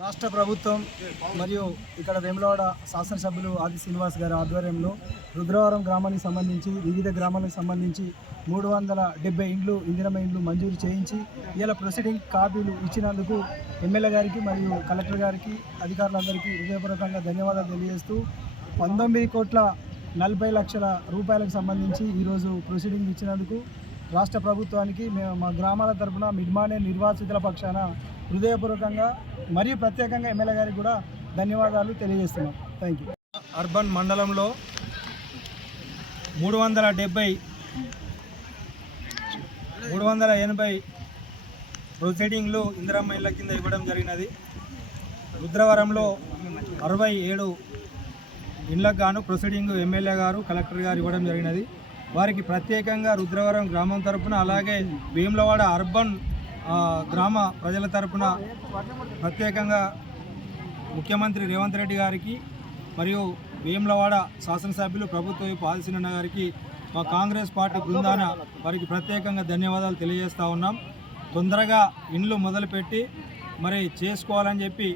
రాష్ట్ర ప్రభుత్వం మరియు ఇక్కడ వేములవాడ శాసనసభ్యులు ఆది శ్రీనివాస్ గారి ఆధ్వర్యంలో రుద్రవరం గ్రామానికి సంబంధించి వివిధ గ్రామాలకు సంబంధించి 370 ఇండ్లు ఇందిరమ్మ ఇండ్లు మంజూరు చేయించి ఇలా ప్రొసీడింగ్ కాపీలు ఇచ్చినందుకు ఎమ్మెల్యే గారికి మరియు కలెక్టర్ గారికి అధికారులందరికీ హృదయపూర్వకంగా ధన్యవాదాలు తెలియజేస్తూ 19,40,00,000 రూపాయలకు సంబంధించి ఈరోజు ప్రొసీడింగ్ ఇచ్చినందుకు రాష్ట్ర ప్రభుత్వానికి మేము మా గ్రామాల తరఫున మిడ్మానే నిర్వాసితుల పక్షాన హృదయపూర్వకంగా మరియు ప్రత్యేకంగా ఎమ్మెల్యే గారికి కూడా ధన్యవాదాలు తెలియజేస్తున్నాం. Thank you. అర్బన్ మండలంలో 380 ప్రొసీడింగ్లు ఇందిరమ్మ ఇళ్ల కింద ఇవ్వడం జరిగినది. రుద్రవరంలో 67 ఇండ్లకు గాను ప్రొసీడింగ్ ఎమ్మెల్యే గారు కలెక్టర్ గారు ఇవ్వడం జరిగినది. వారికి ప్రత్యేకంగా రుద్రవరం గ్రామం తరపున అలాగే వేములవాడ అర్బన్ గ్రామ ప్రజల తరపున ప్రత్యేకంగా ముఖ్యమంత్రి రేవంత్ రెడ్డి గారికి మరియు వేములవాడ శాసనసభ్యులు ప్రభుత్వ వైపు ఆదిశీనన్న గారికి మా కాంగ్రెస్ పార్టీ బృందాన వారికి ప్రత్యేకంగా ధన్యవాదాలు తెలియజేస్తూ ఉన్నాం. తొందరగా ఇండ్లు మొదలుపెట్టి మరి చేసుకోవాలని చెప్పి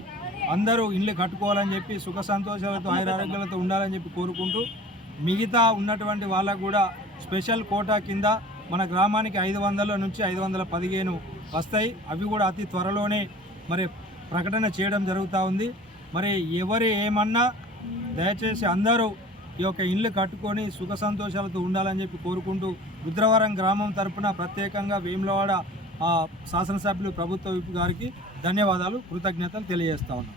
అందరూ ఇండ్లు కట్టుకోవాలని చెప్పి సుఖ సంతోషాలతో ఆయురారోగ్యాలతో ఉండాలని చెప్పి కోరుకుంటూ మిగతా ఉన్నటువంటి వాళ్ళకు కూడా స్పెషల్ కోటా కింద మన గ్రామానికి 500 నుంచి 515 వస్తాయి. అవి కూడా అతి త్వరలోనే మరి ప్రకటన చేయడం జరుగుతూ ఉంది. మరి ఎవరు ఏమన్నా దయచేసి అందరూ ఈ యొక్క ఇల్లు కట్టుకొని సుఖ సంతోషాలతో ఉండాలని చెప్పి కోరుకుంటూ రుద్రవరం గ్రామం తరపున ప్రత్యేకంగా వేములవాడ శాసనసభ్యులు ప్రభుత్వ విప్ గారికి ధన్యవాదాలు కృతజ్ఞతలు తెలియజేస్తా ఉన్నాం.